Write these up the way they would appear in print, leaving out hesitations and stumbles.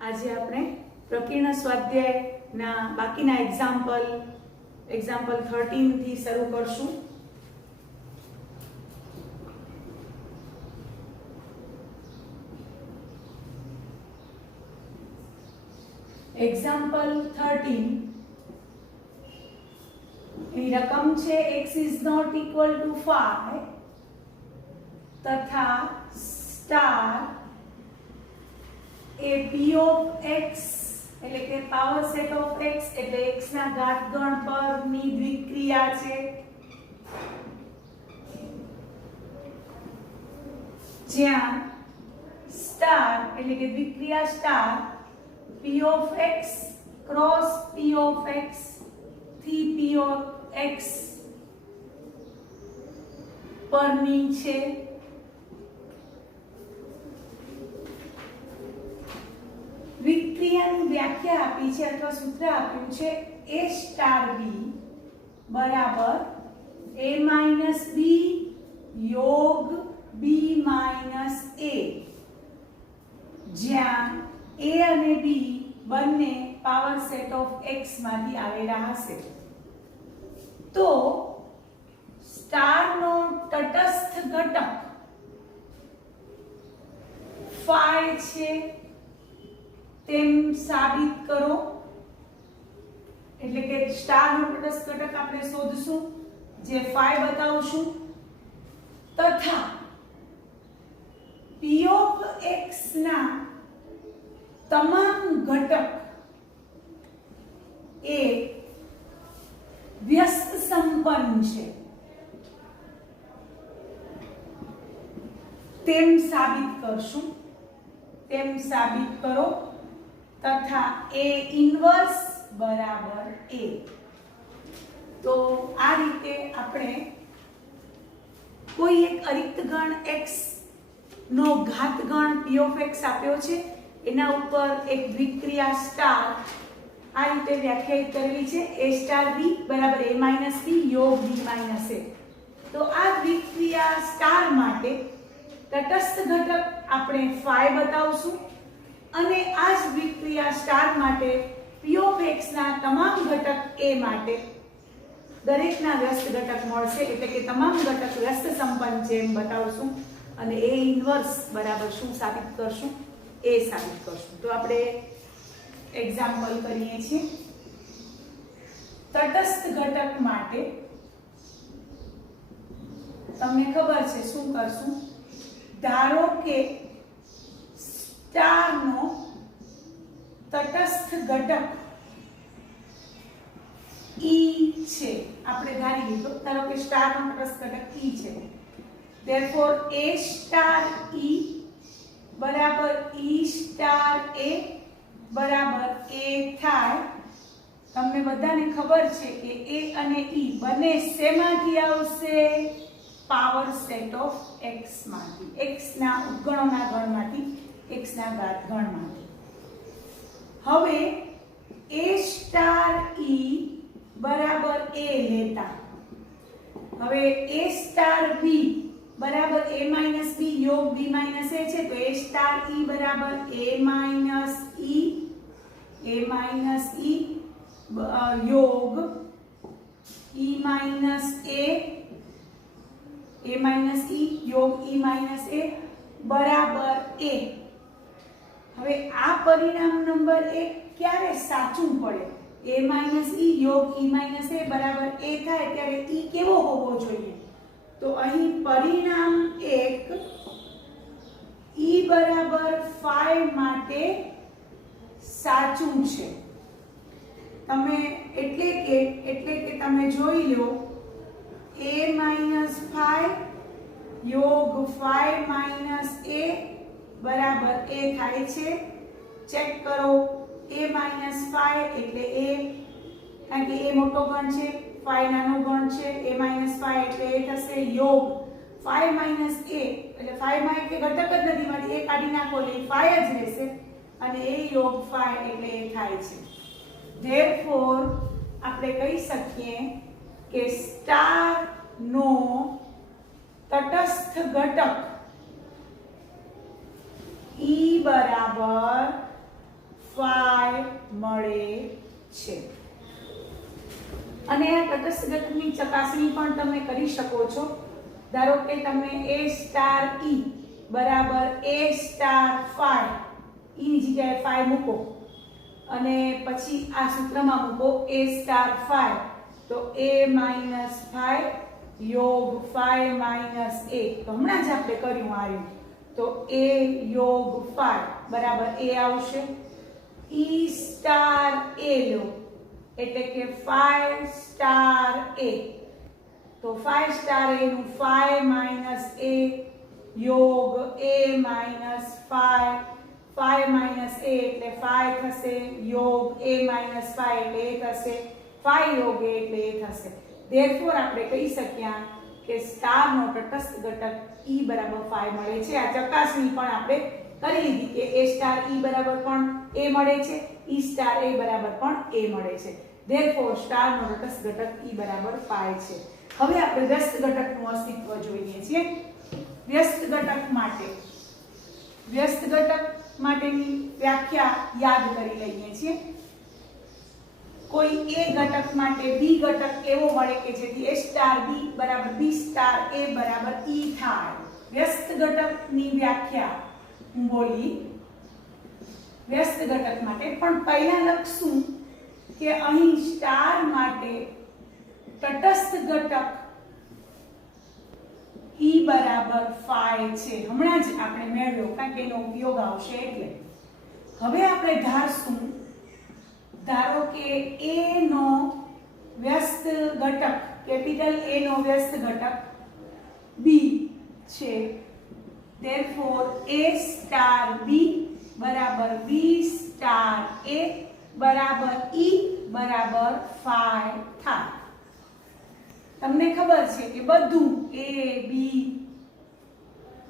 આજે આપણે પ્રકીર્ણ સ્વાધ્યાયના બાકીના એક્ઝામ્પલ 13 થી શરૂ કરશું. એક્ઝામ્પલ 13 ની રકમ છે x is not equal to 5 તથા star A p of x એટલે કે પાવર સેટ ઓફ x એટલે x ના ઘાત ગણ પરની દ્વિક્રિયા છે, જ્યાં સ્ટાર એટલે કે દ્વિક્રિયા star p of x cross p of x થી p of x પરની છે. વિક્રિયાની વ્યાખ્યા આપી છે અથવા સૂત્ર આપ્યું છે a સ્ટાર b બરાબર a માઈનસ b યોગ b માઈનસ a, જ્યાં a અને b બંને પાવર સેટ ઓફ x માંથી આવેલા હશે. તો સ્ટારનો તટસ્થ ઘટક phi છે તેમ સાબિત કરો. એટલે કે સ્ટારનો તટસ્થ ઘટક આપણે શોધશું, જે phi બતાવશું, તથા p of x ના તમામ ઘટક એ વ્યસ્ત સંપન્ન છે તેમ સાબિત કરશું. તેમ સાબિત કરો તથા a ઇન્વર્સ બરાબર a. તો આ રીતે આપણે કોઈ એક અરિક્ત ગણ x નો ઘાત ગણ p of x આપ્યો છે, એના ઉપર એક દ્વિક્રિયા સ્ટાર આ રીતે વ્યાખ્યાયિત કરેલી છે a સ્ટાર b બરાબર a માઈનસ b યોગ b માઈનસ a. તો આ દ્વિક્રિયા સ્ટાર માટે તટસ્થ ઘટક આપણે phi બતાવશું અને આ જ વિક્રિયા સ્ટાર માટે p of x ના તમામ ઘટક a માટે દરેકના વ્યસ્ત ઘટક મળશે, એટલે કે તમામ ઘટક વ્યસ્ત સંપન્ન છે એમ બતાવશું અને a ઇન્વર્સ બરાબર શું સાબિત કરશું? a સાબિત કરશું. તો આપણે એક્ઝામ્પલ કરીએ છીએ. તટસ્થ ઘટક માટે તમને ખબર છે શું કરશું? ધારો કે સ્ટારનો તટસ્થ ઘટક E છે, આપણે ધારી લીધો. ધારો કે સ્ટારનો તટસ્થ ઘટક E છે. therefore a સ્ટાર E બરાબર E સ્ટાર A બરાબર a થાય. તમને બધાને ખબર છે કે a અને E બંને શેમાંથી આવશે? પાવર સેટ ઓફ x માંથી, x ના ઉપગણોના ગણમાંથી, x ના ઘાત ગણમાંથી. હવે a સ્ટાર E બરાબર a લેતા હવે a સ્ટાર b બરાબર a માઈનસ b યોગ b માઈનસ a છે. તો a સ્ટાર E બરાબર a માઈનસ e યોગ e માઈનસ a યોગ e માઈનસ a બરાબર a. હવે આ પરિણામ નંબર 1 ક્યારે સાચું પડે? a માઈનસ e યોગ e માઈનસ a બરાબર a થાય ત્યારે e કેવો હોવો જોઈએ? તો અહીં પરિણામ 1 e બરાબર 5 માટે સાચું છે. તમે એટલે કે તમે જોઈ લો a માઈનસ 5 યોગ 5 માઈનસ a બરાબર a થાય છે. ચેક કરો, a માઈનસ 5 એટલે a, કારણ કે a મોટો ગણ છે, 5 નાનો ગણ છે, a માઈનસ 5 એટલે a થશે. યોગ 5 માઈનસ a એટલે 5 માં એક ઘટક જ નથી, માંથી a કાઢી નાખો એટલે 5 જ રહેશે અને a યોગ 5 એટલે a થાય છે. therefore આપણે કહી શકીએ કે સ્ટાર નો તટસ્થ ઘટક E બરાબર ફાઈ મળે છે. અને આ તટસ્થ ઘટકની ચકાસણી પણ તમે કરી શકો છો. ધારો કે તમે A સ્ટાર E બરાબર A સ્ટાર ફાઈ, E ની જગ્યાએ ફાઈ મૂકો અને પછી આ સૂત્રમાં મૂકો A સ્ટાર ફાઈ, તો A માઇનસ ફાઈ યોગ ફાઈ માઇનસ A, તો હમણાં જ આપણે કર્યું આ રહ્યું, તો A યોગ ફાઈ બરાબર A આવશે. E સ્ટાર A લો એટલે કે 5 સ્ટાર A, તો 5 સ્ટાર A નું 5 માઇનસ A યોગ A માઇનસ 5, 5 માઇનસ A એટલે 5 થશે, યોગ A માઇનસ 5 એટલે A થશે, 5 યોગ A એટલે A થશે. ધેરફોર આપણે કહી શકીએ કે સ્ટારનો તટસ્થ ઘટક E બરાબર 5 મળે છે. આ ચકાસણી પણ આપણે કરી લીધી કે A સ્ટાર E બરાબર પણ A મળે છે, E સ્ટાર A બરાબર પણ A મળે છે. ધેરફોર સ્ટારનો તટસ્થ ઘટક E બરાબર 5 છે. હવે આપણે વ્યસ્ત ઘટકનું અસ્તિત્વ જોઈએ છીએ. વ્યસ્ત ઘટક માટેની વ્યાખ્યા યાદ કરી લઈએ છીએ. કોઈ A ઘટક માટે B ઘટક એવો મળે કે જેથી A સ્ટાર B બરાબર B સ્ટાર A બરાબર E થાય. વ્યસ્ત ઘટકની વ્યાખ્યા હું બોલી વ્યસ્ત ઘટક માટે, પણ પહેલા લખશું કે અહીં સ્ટાર માટે તટસ્થ ઘટક E બરાબર 5 છે. હમણાં જ આપણે મેળવ્યો કારણ કે એનો ઉપયોગ આવશે એટલે. હવે આપણે ધારશું, ધારો કે A નો વ્યસ્ત ઘટક, કેપિટલ A નો વ્યસ્ત ઘટક B છે. therefore A સ્ટાર B બરાબર B સ્ટાર A બરાબર E બરાબર 5 થાય. તમને ખબર છે કે બધું A B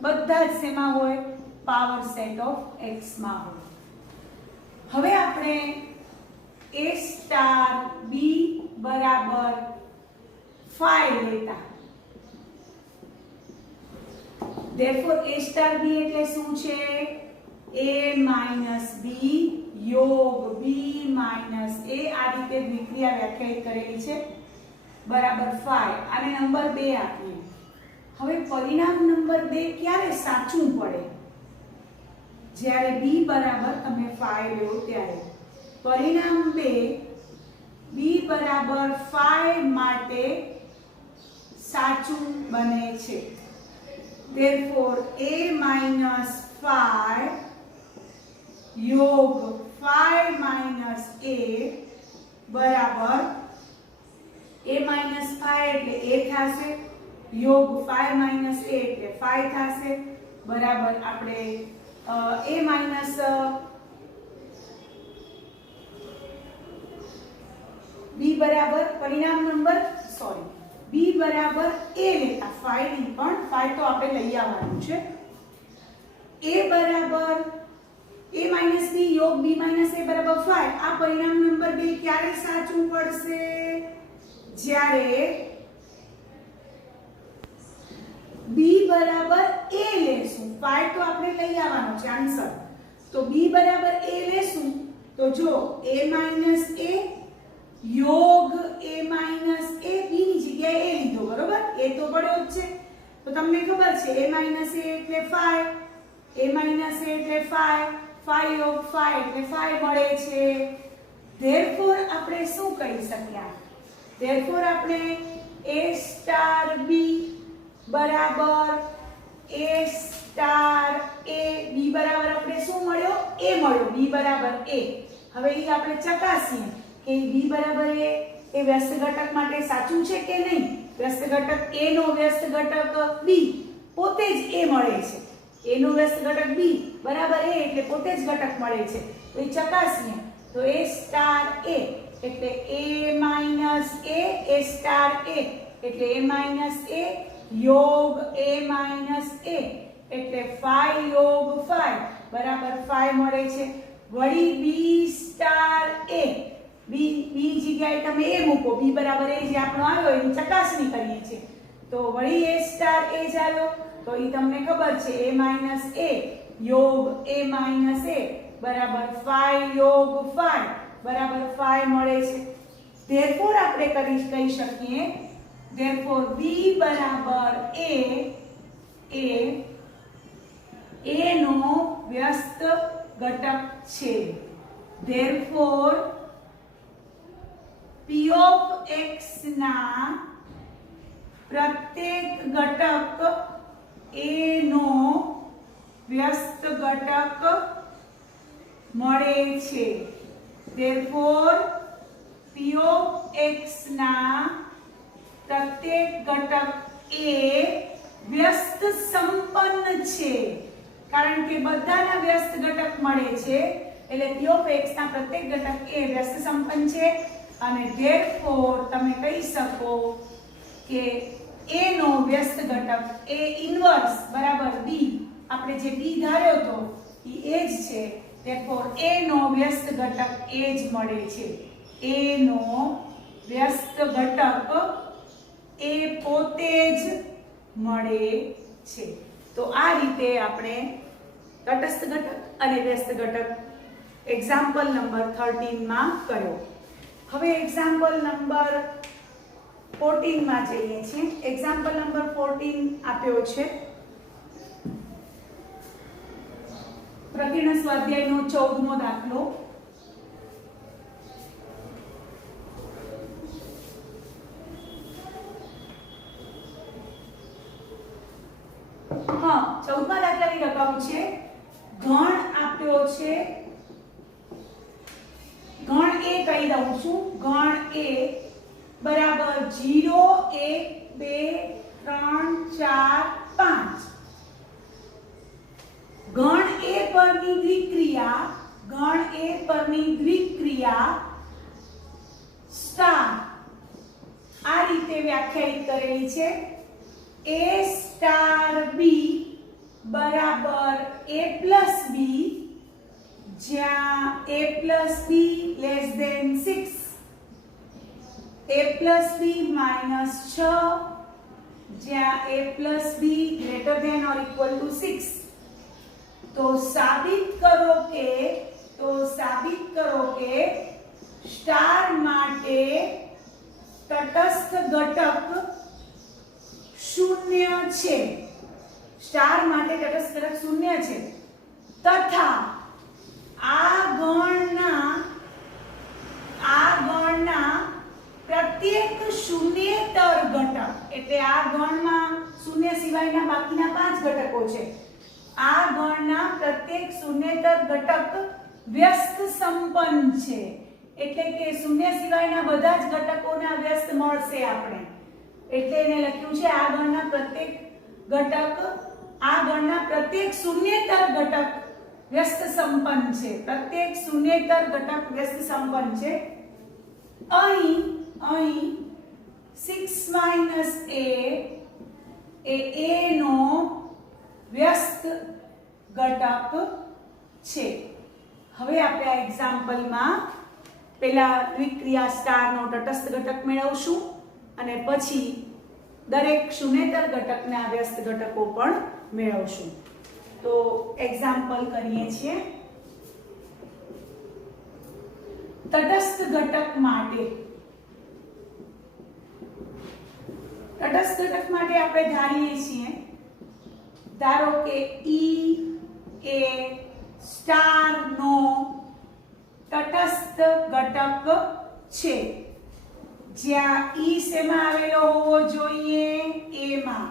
બધા જ શેમાં હોય? પાવર સેટ ઓફ x માં હોય. હવે આપણે A સ્ટાર B બરાબર 5 લેતા, therefore A સ્ટાર B એટલે શું છે? A માઇનસ B યોગ B માઇનસ A. આ રીતે વિક્રિયા વ્યાખ્યાયિત કરેલી છે બરાબર 5. આને નંબર 2 આપીએ. હવે પરિણામ નંબર 2 ક્યારે સાચું પડે? જ્યારે B બરાબર તમે 5 લો ત્યારે. પરિણામ 2 B બરાબર 5 માટે સાચું બને છે. therefore A minus 5 યોગ 5 minus A બરાબર A minus 5 એટલે A થશે, યોગ 5 minus A એટલે 5 થશે બરાબર. આપણે A minus B બરાબર પરિણામ નંબર B બરાબર A લેતા, 5 ની પણ 5 તો આપણે લઈ આવવાનું છે. A બરાબર A minus B યોગ B minus A બરાબર 5. આ પરિણામ નંબર 2 ક્યારે સાચું પડશે? જ્યારે B બરાબર A લેશું. 5 તો આપણે લઈ આવવાનો છે આન્સર, તો B બરાબર A લેશું તો જો A minus A યોગ A minus A, B ની જગ્યાએ A લીધો બરોબર, A તો પડ્યો જ છે. તો તમને ખબર છે A minus A એટલે 5, A minus A એટલે 5, 5 યોગ 5 એટલે 5 મળે છે. therefore આપણે શું કહી શક્યા? therefore આપણે A સ્ટાર B બરાબર A સ્ટાર A, B બરાબર આપણે શું મળ્યો? A મળ્યો, B બરાબર A. હવે એ આપણે ચકાસીએ કે B બરાબર A એ વ્યસ્ત ઘટક માટે સાચું છે કે નહીં. વ્યસ્ત ઘટક A નો વ્યસ્ત ઘટક B પોતે જ A મળે છે. A નો વ્યસ્ત ઘટક B બરાબર A એટલે પોતે જ ઘટક મળે છે. તો એ ચકાસીએ તો A સ્ટાર A એટલે A minus A, A star A એટલે A minus A યોગ A minus A એટલે 5 યોગ 5 બરાબર 5 મળે છે. વળી B સ્ટાર A, B જગ્યાએ તમે A મૂકો, B બરાબર A જે આપણો આવ્યો એની ચકાસણી કરીએ છીએ. તો વળી A સ્ટાર A જ આવ્યો તો એ તમને ખબર છે A minus A યોગ A minus A બરાબર phi યોગ phi બરાબર phi મળે છે. therefore આપણે કહી શકીએ therefore b બરાબર a નો વ્યસ્ત ઘટક છે. therefore p of x ના પ્રત્યેક ઘટક a નો વ્યસ્ત ઘટક મળે છે. therefore p of x ના પ્રત્યેક ઘટક a વ્યસ્ત સંપન્ન છે. કારણ કે બધાના વ્યસ્ત ઘટક મળે છે એટલે p of x ના પ્રત્યેક ઘટક a વ્યસ્ત સંપન્ન છે. અને therefore તમે કહી શકો કે a નો વ્યસ્ત ઘટક a ઇન્વર્સ બરાબર b આપણે જે b ધાર્યો તો એ જ છે. therefore a નો વ્યસ્ત ઘટક a જ મળે છે. a નો વ્યસ્ત ઘટક a પોતે જ મળે છે. તો આ રીતે આપણે તટસ્થ ઘટક અને વ્યસ્ત ઘટક એક્ઝામ્પલ નંબર 13 માં કર્યો. હવે એક્ઝામ્પલ નંબર 14 માં જઈએ છીએ. એક્ઝામ્પલ નંબર 14 આપ્યો છે પ્રકીર્ણ સ્વાધ્યાયનો 14મો દાખલો. હા, 14મા દાખલાની રકમ છે ઘણ આપ્યો છે. ઘણ a કહી દઉં છું. ઘણ a બરાબર 0 1 2 3 4 5. ઘણ a પરની દ્વિક્રિયા સ્ટાર આ રીતે વ્યાખ્યાયિત કરેલી છે. a સ્ટાર b બરાબર a પ્લસ b જ્યાં a plus b less than 6, a plus b minus 6 જ્યાં a plus b greater than or equal to 6. તો સાબિત કરો કે સ્ટાર માટે તટસ્થ ઘટક 0 છે. સ્ટાર માટે તટસ્થ ઘટક 0 છે તથા આ ગણના પ્રત્યેક શૂન્યેતર ઘટક એટલે આ ગણમાં શૂન્ય સિવાયના બાકીના 5 ઘટકો છે. આ ગણના પ્રત્યેક શૂન્યેતર ઘટક વ્યસ્ત સંપન્ન છે. એટલે કે શૂન્ય સિવાયના બધા જ ઘટકોના વ્યસ્ત મળશે આપણે. એટલે એને લખ્યું છે આ ગણના પ્રત્યેક શૂન્યેતર ઘટક વ્યસ્ત સંપન્ન છે. પ્રત્યેક શૂન્યેતર ઘટક વ્યસ્ત સંપન્ન છે. અહીં 6 - a એ a નો વ્યસ્ત ઘટક છે. હવે આપણે આ એક્ઝામ્પલમાં પહેલા દ્વિક્રિયા સ્ટારનો તટસ્થ ઘટક મેળવશું અને પછી દરેક શૂન્યેતર ઘટકના વ્યસ્ત ઘટકો પણ મેળવશું. તો એક્ઝામ્પલ કરીએ છીએ. તટસ્થ ઘટક માટે આપણે ધારીએ છીએ ધારો કે e એ સ્ટાર નો તટસ્થ ઘટક છે જ્યાં e શેમાં આવેલો હોવો જોઈએ a માં.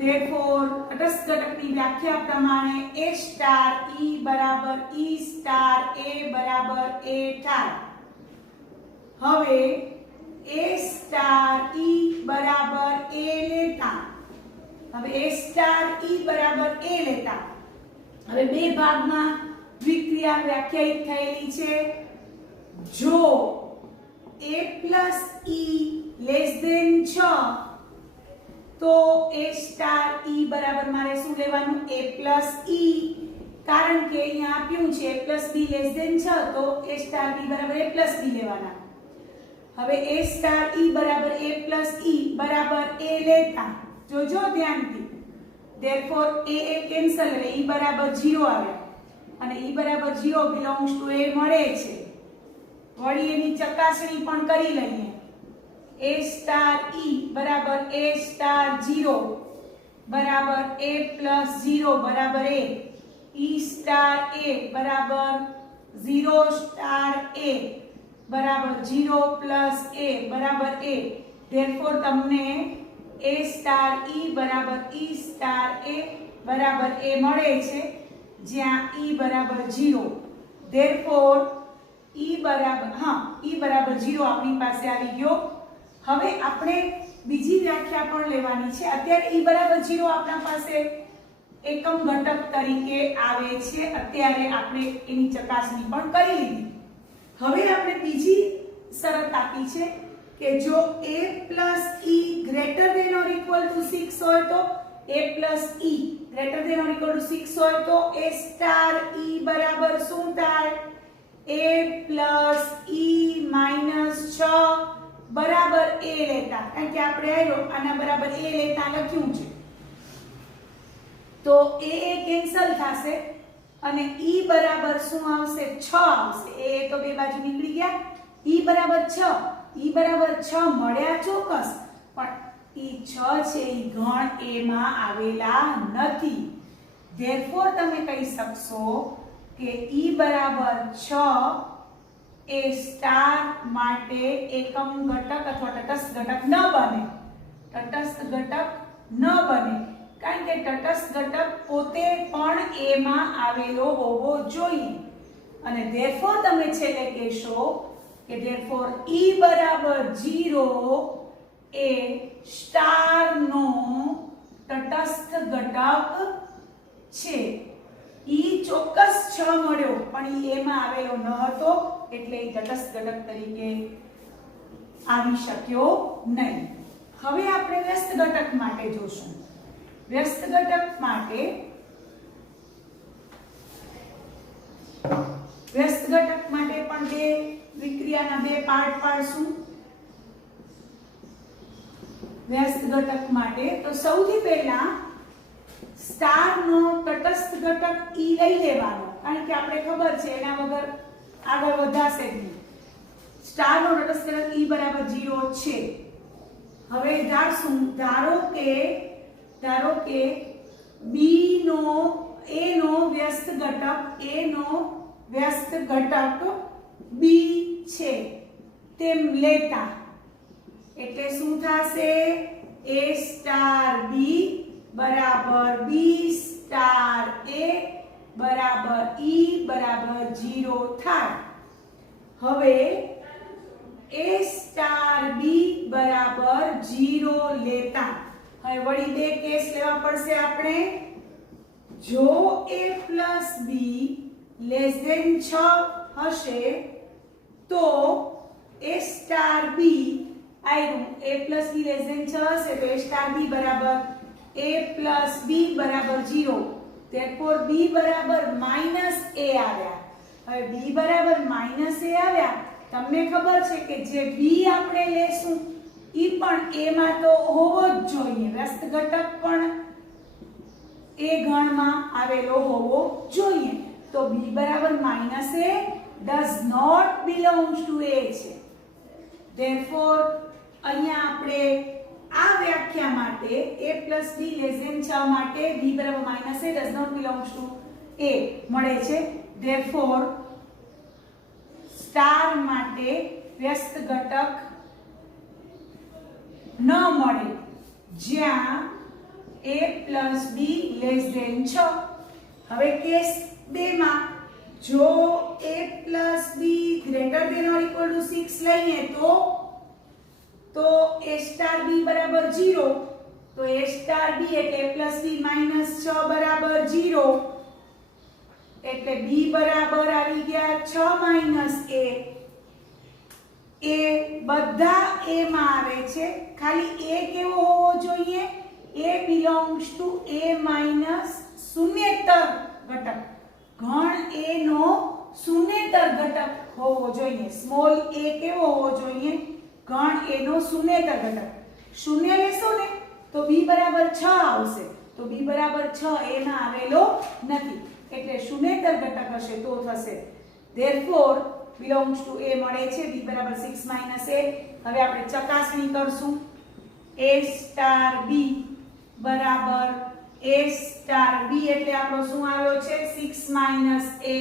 therefore તટસ્થ ઘટકની વ્યાખ્યા પ્રમાણે a સ્ટાર e બરાબર e સ્ટાર a બરાબર a થાય. હવે a સ્ટાર e બરાબર a લેતા હવે બે ભાગમાં દ્વિક્રિયા વ્યાખ્યાયિત થયેલી છે. જો a plus e less than 6 તો a સ્ટાર e બરાબર મારે શું લેવાનું a પ્લસ e. કારણ કે અહીંયા આપ્યું છે a plus b less than 6 તો a સ્ટાર b બરાબર a પ્લસ b લેવાના. હવે a સ્ટાર e બરાબર a પ્લસ e બરાબર a લેતા જોજો ધ્યાનથી. therefore a કેન્સલ એટલે e બરાબર 0 આવે અને e બરાબર 0 બિલોંગ્સ ટુ a મળે છે. વળી એની ચકાસણી પણ કરી લઈએ. a સ્ટાર e બરાબર a સ્ટાર 0 બરાબર a પ્લસ 0 બરાબર a. e સ્ટાર a બરાબર 0 સ્ટાર a બરાબર 0 પ્લસ a બરાબર a. ધેરફોર તમને a સ્ટાર e બરાબર e સ્ટાર a બરાબર a મળે છે, જ્યાં e બરાબર 0. ધેરફોર e બરાબર 0 આપણી પાસે આવી ગયો. હવે આપણે બીજી વ્યાખ્યા પણ લેવાની છે. અત્યારે e બરાબર 0 આપણા પાસે એકમ ઘટક તરીકે આવે છે. અત્યારે આપણે એની ચકાસણી પણ કરી લીધી. હવે આપણે બીજી શરત આપી છે કે જો a plus e greater than or equal to 6 હોય તો a plus e greater than or equal to 6 હોય તો a star e બરાબર શું થાય? a plus e minus 6 બરાબર a લેતા, કારણ કે આપણે આના બરાબર a લેતા લખ્યું છે, તો a કેન્સલ થશે અને e બરાબર શું આવશે? 6 આવશે. a તો બે બાજુ નીકળી ગયા. e બરાબર 6 મળ્યા ચોક્કસ, પણ e 6 છે એ ગણ a માં આવેલા નથી. ધેરફોર તમે કહી શકશો કે e બરાબર 6 એ સ્ટાર માટે એકમ ઘટક અથવા તટસ્થ ઘટક ન બને. કારણ કે તટસ્થ ઘટક પોતે પણ a માં આવેલો હોવો જોઈએ. અને ધેરફોર તમે છેલ્લે કહેશો કે ધેરફોર e બરાબર 0 એ સ્ટાર નો તટસ્થ ઘટક છે. e ચોક્કસ 6 મળ્યો, પણ e a માં આવેલો ન હતો, એટલે એ તટસ્થ ઘટક તરીકે આવી શક્યો નહીં. હવે આપણે વ્યસ્ત ઘટક માટે જોશું. વ્યસ્ત ઘટક માટે પણ બે વિક્રિયાના બે પાર્ટ પાડશું. વ્યસ્ત ઘટક માટે તો સૌથી પહેલા સ્ટાર નો તટસ્થ ઘટક e લઈ લેવાનો, કારણ કે આપણે ખબર છે એના વગર આગળ વધાશે નહીં. સ્ટાર નો તટસ્થ ઘટક e બરાબર 0 છે. હવે ધારો કે b નો a નો વ્યસ્ત ઘટક b છે તેમ લેતા, એટલે શું થશે? a સ્ટાર b બરાબર b સ્ટાર a બરાબર e બરાબર 0 થાય. હવે a સ્ટાર b બરાબર 0 લેતા હવે વળી બે કેસ લેવા પડશે આપણે. જો a plus b less than 6 હશે તો a star b આયરું a plus b less than 6 હશે તો a સ્ટાર b બરાબર a plus b બરાબર 0. therefore b બરાબર minus a આવ્યા. હવે b બરાબર minus a આવ્યા. તમને ખબર છે કે જે b આપણે લેશું ઈ પણ a માં તો હોવો જ જોઈએ. વ્યસ્ત ઘટક પણ a ગણમાં આવેલો હોવો જોઈએ. તો b બરાબર minus a does not belongs to a છે. therefore અહીંયા આપણે આ વ્યાખ્યા માટે a plus b less than 6 માટે b બરાબર minus a does not belongs to a મળે છે. therefore સ્ટાર માટે વ્યસ્ત ઘટક ન મળે જ્યાં a plus b less than 6. હવે કેસ 2 માં જો a plus b greater than or equal to 6 લઈએ તો a star b બરાબર 0, તો a star b એટલે a plus b minus 6 બરાબર 0, એટલે b બરાબર આવી ગયા 6 minus a. a બધા a માં આવે છે, ખાલી a કેવો હોવો જોઈએ? a belongs to a minus શૂન્યેતર ઘટક. ઘણ a નો શૂન્યેતર ઘટક હોવો જોઈએ. સ્મોલ a કેવો હોવો જોઈએ? ઘણ a નો શૂન્યેતર ઘટક. શૂન્ય લેશો ને તો b બરાબર 6 આવશે, તો b બરાબર 6 a માં આવેલો નથી. એટલે શૂન્યેતર ઘટક હશે તો થશે therefore belongs to a મળે છે b બરાબર 6 માઈનસ a. હવે આપણે ચકાસણી કરશું a સ્ટાર b બરાબર a સ્ટાર b એટલે આપણો શું આવ્યો છે 6 માઈનસ a.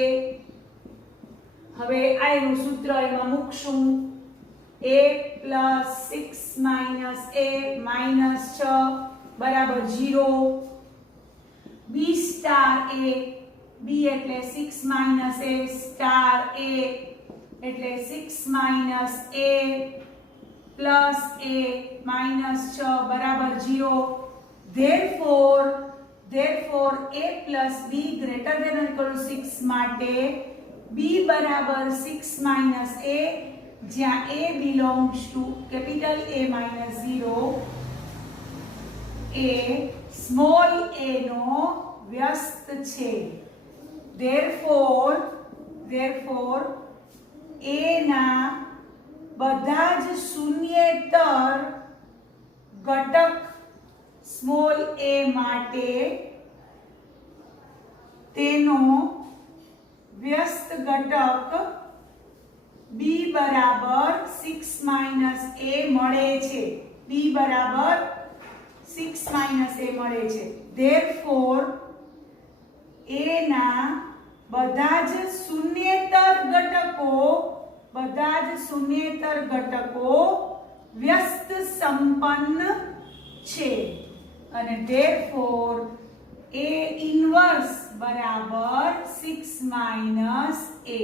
હવે આ એનું સૂત્ર એમાં મૂકશું a plus 6 minus a minus 6 બરાબર 0. b સ્ટાર a b એટલે 6 માઈનસ a સ્ટાર a એટલે 6 minus a plus a minus 6 બરાબર 0. therefore a plus b greater than or equal to 6 માટે b બરાબર 6 માઈનસ a જ્યાં a belongs to capital A minus 0 a small a નો વ્યસ્ત છે. therefore a ના બધા જ શૂન્યેતર ઘટક સ્મોલ a માટે તેનો વ્યસ્ત ઘટક b બરાબર 6 માઈનસ a મળે છે. b બરાબર 6 માઈનસ a મળે છે. therefore a ના બધા જ શૂન્યેતર ઘટકો વ્યસ્ત સંપન્ન છે અને therefore a ઇન્વર્સ બરાબર 6 માઈનસ a.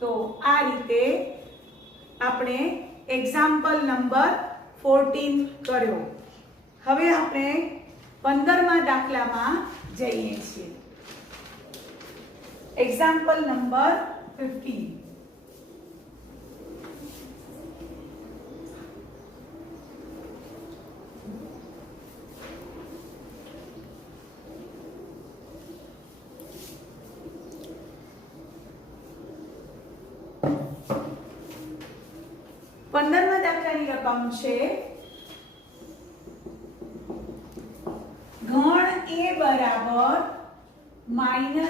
તો આ રીતે આપણે એક્ઝામ્પલ નંબર 14 કર્યો. હવે આપણે 15મા દાખલામાં જઈએ છીએ. Example number 15. પંદરમા દાખલાની રકમ છે ઘણ a બરાબર -1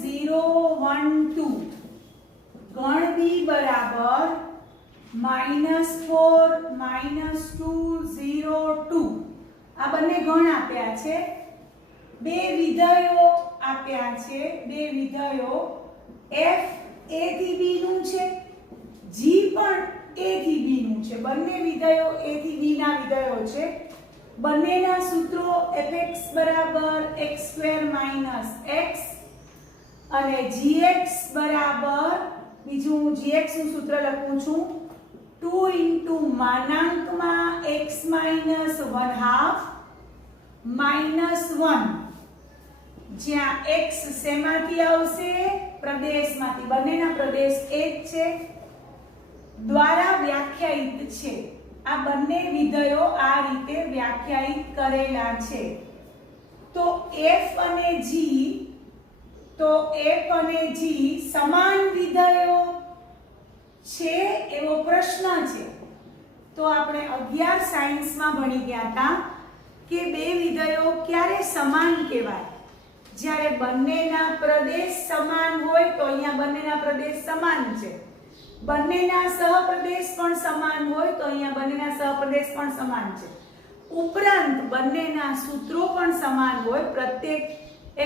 0 1 2 ઘણ b બરાબર -4 -2 0 2 આ બંને ઘણ આપ્યા છે. બે વિધેયો આપ્યા છે. બે વિધેયો f a થી b નું છે, g પણ a થી b નું છે. બંને વિધેયો a થી b ના વિધેયો છે. બંનેના સૂત્રો fx બરાબર x² - x અને gx બરાબર બીજું હું gx નું સૂત્ર લખું છું 2 માનાંકમાં x - 1/2 -1 જ્યાં x શેમાંથી આવશે? પ્રદેશમાંથી. બંનેના પ્રદેશ એક છે દ્વારા વ્યાખ્યાયિત છે. આ બંને વિધેયો આ રીતે વ્યાખ્યાયિત કરેલા છે. તો f અને g સમાન વિધેયો છે એવો પ્રશ્ન છે. તો આપણે 11 સાયન્સમાં ભણી ગયા હતા કે બે વિધેયો ક્યારે સમાન કહેવાય? જ્યારે બંનેના પ્રદેશ સમાન હોય તો અહીંયા બંનેના પ્રદેશ સમાન છે. બંનેના સહપ્રદેશ પણ સમાન હોય તો અહીંયા બંનેના સહપ્રદેશ પણ સમાન છે. ઉપરાંત બંનેના સૂત્રો પણ સમાન હોય પ્રત્યેક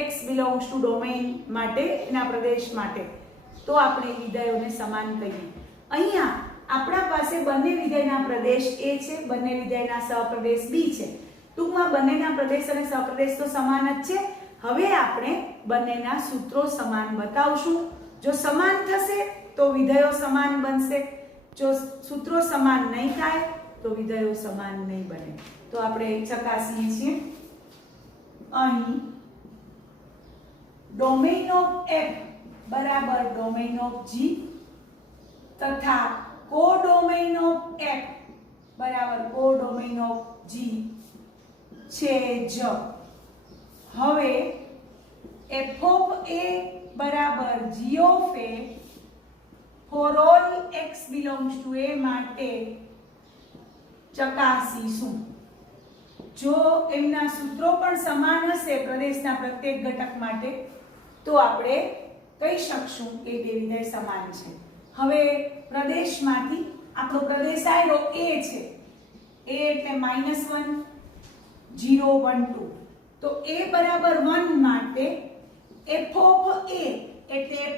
x belongs to domain માટે એના પ્રદેશ માટે તો આપણે વિધેયોને સમાન કહીએ. અહીંયા આપણા પાસે બંને વિધેયના પ્રદેશ a છે, બંને વિધેયના સહપ્રદેશ b છે. ટૂંકમાં બંનેના પ્રદેશ અને સહપ્રદેશ તો સમાન જ છે. હવે આપણે બંનેના સૂત્રો સમાન બતાવશું. જો સમાન થશે તો વિધેયો સમાન બનશે. જો સૂત્રો સમાન નહીં થાય તો વિધેયો સમાન નહીં બને. તો આપણે ચકાસીએ છીએ. અહીં ડોમેઇન ઓફ f બરાબર ડોમેઇન ઓફ g તથા કોડોમેઇન ઓફ f બરાબર કોડોમેઇન ઓફ g છે જ. હવે f of a બરાબર g of a for all x belongs to a માટે ચકાસીશું. જો એમના સૂત્રો પણ સમાન હશે પ્રદેશના પ્રત્યેક ઘટક માટે તો આપણે કહી શકશું કે બે વિધેય સમાન છે. હવે પ્રદેશમાંથી આપણો પ્રદેશ આવ્યો a છે. a એટલે -1 0 1 2. તો a બરાબર 1 માટે f ઓફ a એટલે a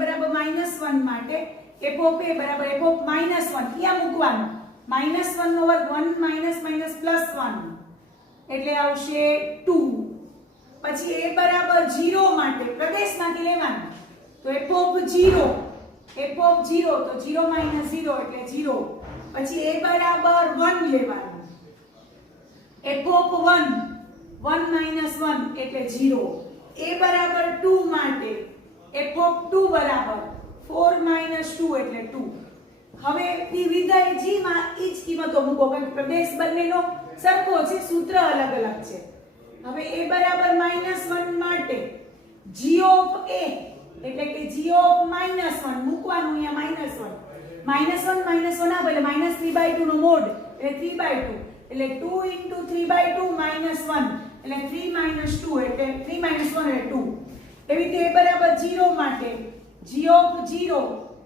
બરાબર -1 માટે f ઓફ a બરાબર f ઓફ -1 ક્યાં મૂકવાનું? -1 નો વર્ગ 1 +1 એટલે આવશે 2. પછી a બરાબર 0 માટે પ્રદેશમાંથી લેવાનું. તો f ઓફ 0 તો 0 - 0 એટલે 0. પછી a બરાબર 1 લેવાનું. f ઓફ 1 1 - 1 એટલે 0. a બરાબર 2 માટે f ઓફ 2 બરાબર 4 - 2 એટલે 2. હવે વિધેય g માં ઈ જ કિંમતો મૂકો કારણ કે પ્રદેશ બંનેનો સરખો છે, સૂત્ર અલગ અલગ છે. હવે a બરાબર -1 માટે g ઓફ a એટલે કે g ઓફ -1 મૂકવાનું. અહીંયા -1 આપે એટલે -3/2 નો મોડ એટલે 3/2 એટલે 2 * 3/2 -1 એટલે 3 - 2 એટલે 3 - 1 એટલે 2. એવી રીતે a બરાબર 0 માટે g ઓફ 0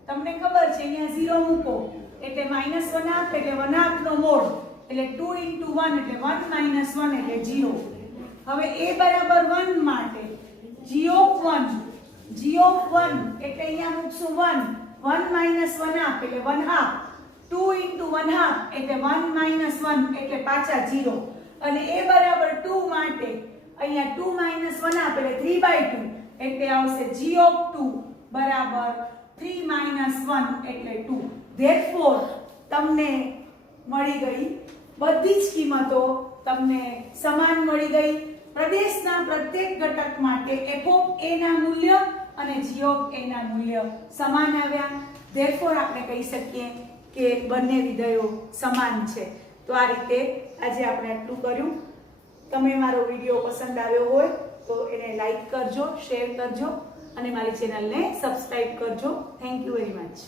તમને ખબર છે અહીંયા 0 મૂકો એટલે -1 આપે એટલે 1/2 નો મોડ એટલે 2 * 1 એટલે 1 - 1 એટલે 0. હવે a બરાબર 1 માટે g ઓફ 1 એટલે અહીંયા મૂકશું 1 1 - 1 આપે એટલે 1/2 2 * 1/2 એટલે 1 - 1 એટલે પાછા 0. અને a બરાબર 2 માટે અહીંયા 2 - 1 આપે એટલે 3/2 એટલે આવશે g ઓફ 2 બરાબર 3 - 1 એટલે 2. Therefore તમને મળી ગઈ બધી જ કિંમતો તમને સમાન મળી ગઈ. પ્રદેશના પ્રત્યેક ઘટક માટે f ઓફ a ના મૂલ્ય અને g ઓફ a ના મૂલ્ય સમાન આવ્યા. Therefore આપણે કહી શકીએ કે બંને વિધેયો સમાન છે. તો આ રીતે આજે આપણે આટલું કર્યું. તમે મારો વિડિયો પસંદ આવ્યો હોય તો એને લાઈક કરજો, શેર કરજો અને મારી ચેનલને સબસ્ક્રાઇબ કરજો. Thank you very much.